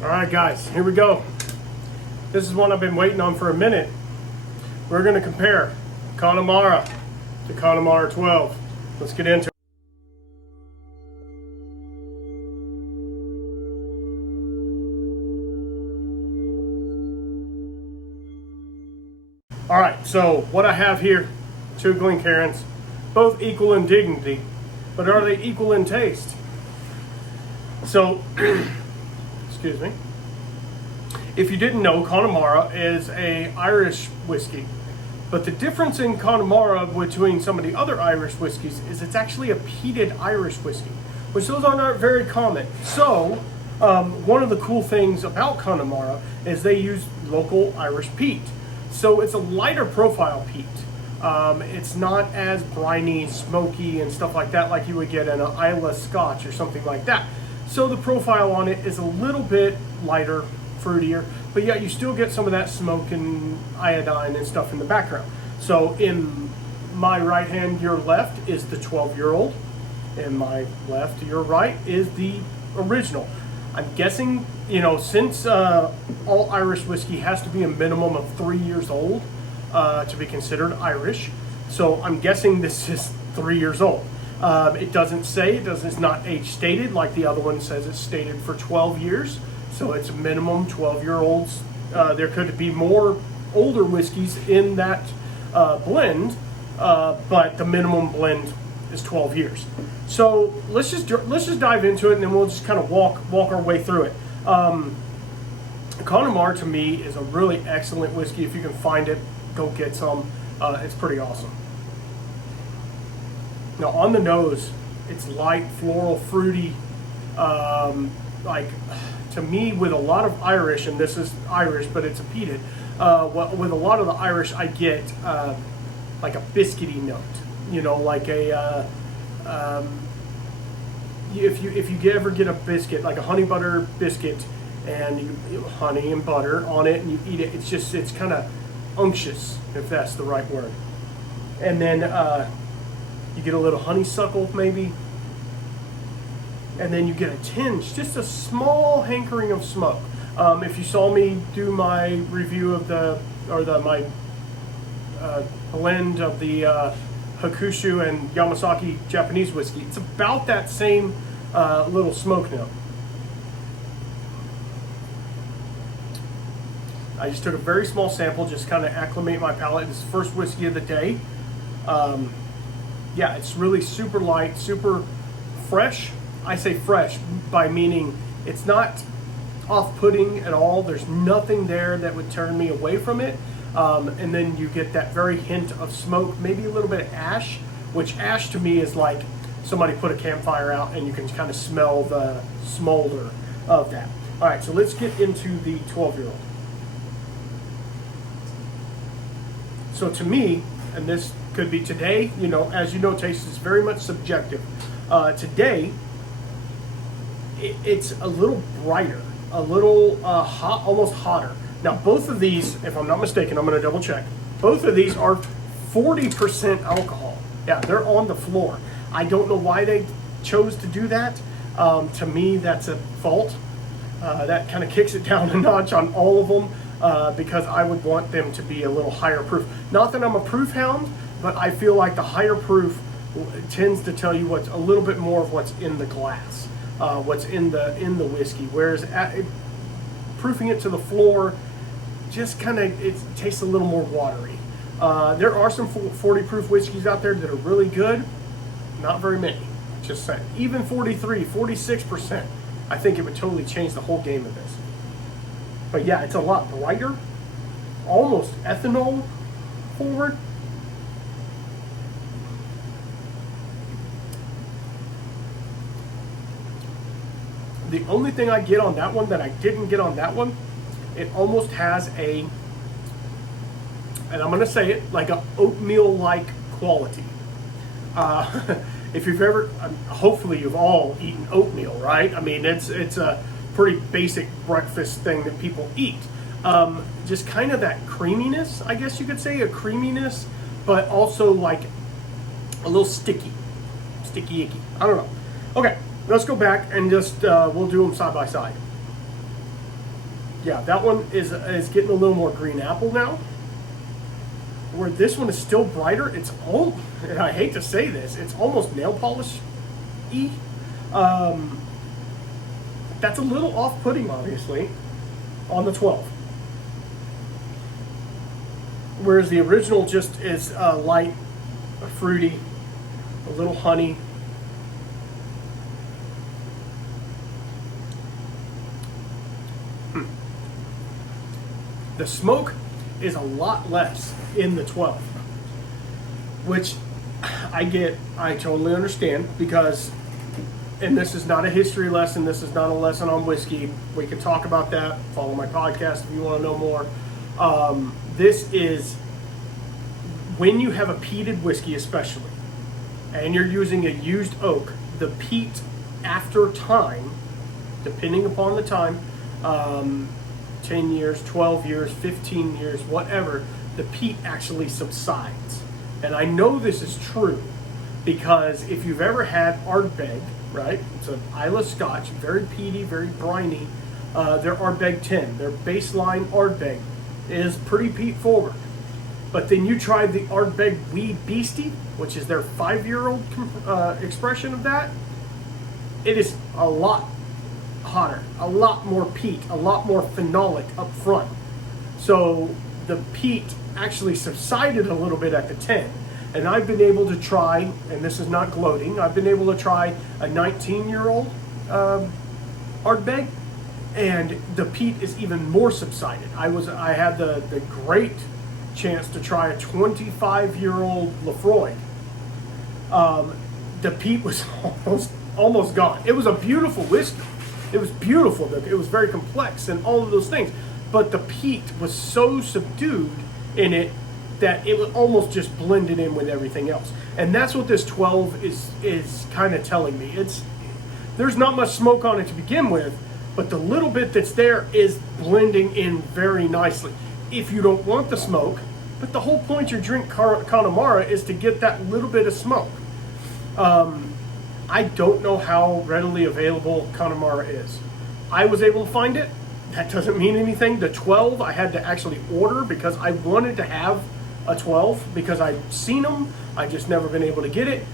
All right, guys, here we go. This is one I've been waiting on for a minute. We're going to compare Connemara to Connemara 12. Let's get into it. All right, so what I have here, two Glencairns, both equal in dignity, but are they equal in taste? So, excuse me. If you didn't know, Connemara is an Irish whiskey. But the difference in Connemara between some of the other Irish whiskeys is it's actually a peated Irish whiskey, which those aren't very common. So, one of the cool things about Connemara is they use local Irish peat. So it's a lighter profile peat. It's not as briny, smoky, and stuff like that like you would get in an Islay Scotch or something like that. So the profile on it is a little bit lighter, fruitier, but yet you still get some of that smoke and iodine and stuff in the background. So in my right hand, your left is the 12-year-old. In my left, your right is the original. I'm guessing, since all Irish whiskey has to be a minimum of 3 years old to be considered Irish, so I'm guessing this is 3 years old. It doesn't say, it's not age stated like the other one says it's stated for 12 years. So it's a minimum 12-year-olds. There could be more older whiskeys in that blend, but the minimum blend is 12 years. So let's just dive into it, and then we'll just kind of walk our way through it. Connemara to me is a really excellent whiskey. If you can find it, go get some. It's pretty awesome. Now on the nose, it's light, floral, fruity, to me, with a lot of Irish, and this is Irish, but it's a peated. With a lot of the Irish, I get like a biscuity note. Like a if you ever get a biscuit, like a honey butter biscuit, and you honey and butter on it, and you eat it, it's kind of unctuous, if that's the right word. And then you get a little honeysuckle maybe. And then you get a tinge, just a small hankering of smoke. If you saw me do my review of my blend of the Hakushu and Yamazaki Japanese whiskey, it's about that same little smoke note. I just took a very small sample, just kind of acclimate my palate. This is the first whiskey of the day. Yeah, it's really super light, super fresh. I say fresh by meaning it's not off-putting at all. There's nothing there that would turn me away from it. And then you get that very hint of smoke, maybe a little bit of ash, which ash to me is like somebody put a campfire out and you can kind of smell the smolder of that. All right, so let's get into the 12-year-old. So to me, and this could be today, as you know, taste is very much subjective. Today, it's a little brighter, a little hot, almost hotter. Now, both of these, if I'm not mistaken, I'm going to double check. Both of these are 40% alcohol. Yeah, they're on the floor. I don't know why they chose to do that. To me, that's a fault. That kind of kicks it down a notch on all of them because I would want them to be a little higher proof. Not that I'm a proof hound, but I feel like the higher proof tends to tell you what's a little bit more of what's in the glass. What's in the whiskey, whereas proofing it to the floor just kind of it tastes a little more watery. There are some 40 proof whiskeys out there that are really good, not very many, just saying. Even 43, 46%, I think it would totally change the whole game of this. But yeah, it's a lot brighter, almost ethanol forward. The only thing I get on that one that I didn't get on that one, it almost has and I'm going to say it, like an oatmeal-like quality. If you've ever, hopefully you've all eaten oatmeal, right? I mean, it's a pretty basic breakfast thing that people eat. Just kind of that creaminess, I guess you could say, a creaminess, but also like a little sticky icky. I don't know. Okay. Let's go back and just, we'll do them side by side. Yeah, that one is getting a little more green apple now. Where this one is still brighter. It's all, and I hate to say this, it's almost nail polish-y. That's a little off-putting, obviously, on the 12. Whereas the original just is light, fruity, a little honey. The smoke is a lot less in the 12, which I totally understand, because, and this is not a history lesson, this is not a lesson on whiskey. We can talk about that. Follow my podcast if you want to know more. This is when you have a peated whiskey, especially, and you're using a used oak, the peat after time, depending upon the time, 10 years, 12 years, 15 years, whatever, the peat actually subsides. And I know this is true because if you've ever had Ardbeg, right? It's an Islay Scotch, very peaty, very briny. Their Ardbeg 10, their baseline Ardbeg is pretty peat forward. But then you try the Ardbeg Wee Beastie, which is their 5-year-old expression of that. It is a lot hotter, a lot more peat, a lot more phenolic up front. So the peat actually subsided a little bit at the 10. And I've been able to try, and this is not gloating, I've been able to try a 19-year-old Ardbeg, and the peat is even more subsided. I had the great chance to try a 25-year-old Lefroy. The peat was almost gone. It was a beautiful whiskey. It was beautiful. It was very complex and all of those things. But the peat was so subdued in it that it was almost just blended in with everything else. And that's what this 12 is kind of telling me. There's not much smoke on it to begin with, but the little bit that's there is blending in very nicely. If you don't want the smoke, but the whole point you drink Connemara is to get that little bit of smoke. I don't know how readily available Connemara is. I was able to find it. That doesn't mean anything. The 12 I had to actually order because I wanted to have a 12 because I'd seen them. I just never been able to get it.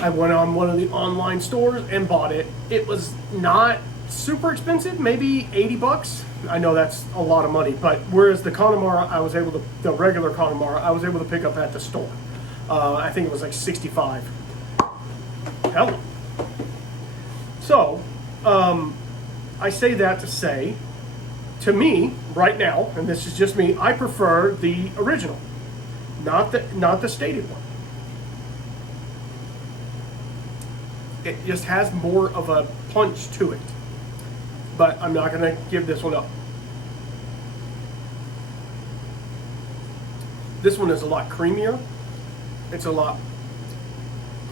I went on one of the online stores and bought it. It was not super expensive, maybe $80. I know that's a lot of money, but whereas the Connemara, the regular Connemara, I was able to pick up at the store. I think it was like $65. Hell. So, I say that to say, to me, right now, and this is just me, I prefer the original, not the stated one. It just has more of a punch to it. But I'm not going to give this one up. This one is a lot creamier. It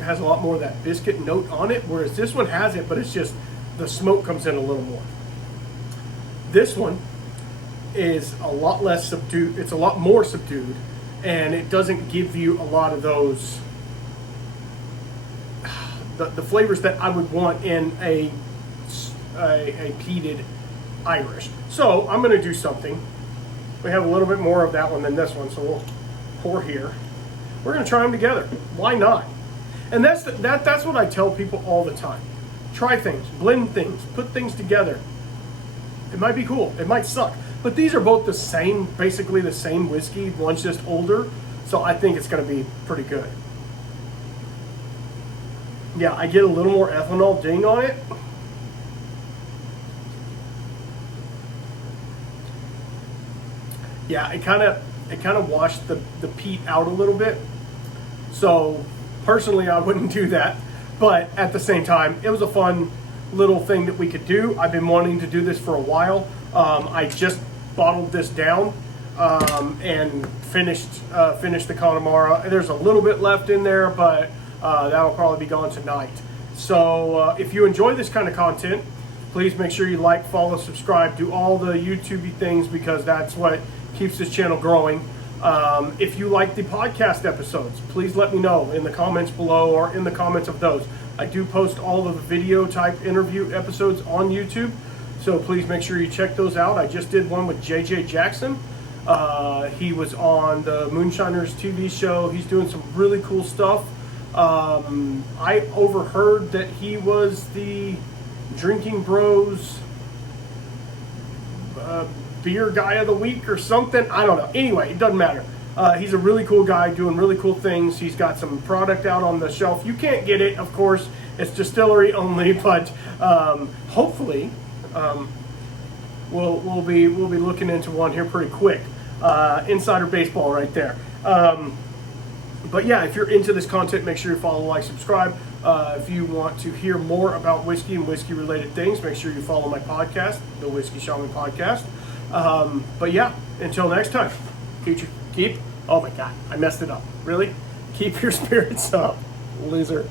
has a lot more of that biscuit note on it, whereas this one has it, but it's just the smoke comes in a little more. This one is a lot less subdued. It's a lot more subdued, and it doesn't give you a lot of those the flavors that I would want in a peated Irish. So I'm going to do something. We have a little bit more of that one than this one, so we'll pour here. We're going to try them together. Why not? And that's what I tell people all the time. Try things, blend things, put things together. It might be cool. It might suck. But these are both the same, basically the same whiskey. One's just older, so I think it's going to be pretty good. Yeah, I get a little more ethanol ding on it. Yeah, it kind of washed the peat out a little bit. So personally, I wouldn't do that. But at the same time, it was a fun little thing that we could do. I've been wanting to do this for a while. I just bottled this down and finished the Connemara. There's a little bit left in there, but that'll probably be gone tonight. So if you enjoy this kind of content, please make sure you like, follow, subscribe, do all the YouTube things, because that's what keeps this channel growing. If you like the podcast episodes, please let me know in the comments below or in the comments of those. I do post all of the video type interview episodes on YouTube. So please make sure you check those out. I just did one with JJ Jackson. He was on the Moonshiners TV show. He's doing some really cool stuff. I overheard that he was the Drinking Bros beer guy of the week or something. I don't know. Anyway, it doesn't matter. He's a really cool guy doing really cool things. He's got some product out on the shelf. You can't get it, of course. It's distillery only, but hopefully we'll be looking into one here pretty quick. Insider baseball right there. But yeah, if you're into this content, make sure you follow, like, subscribe. If you want to hear more about whiskey and whiskey-related things, make sure you follow my podcast, the Whiskey Shaman Podcast. But yeah, until next time, keep. Oh my God, I messed it up. Really? Keep your spirits up, loser.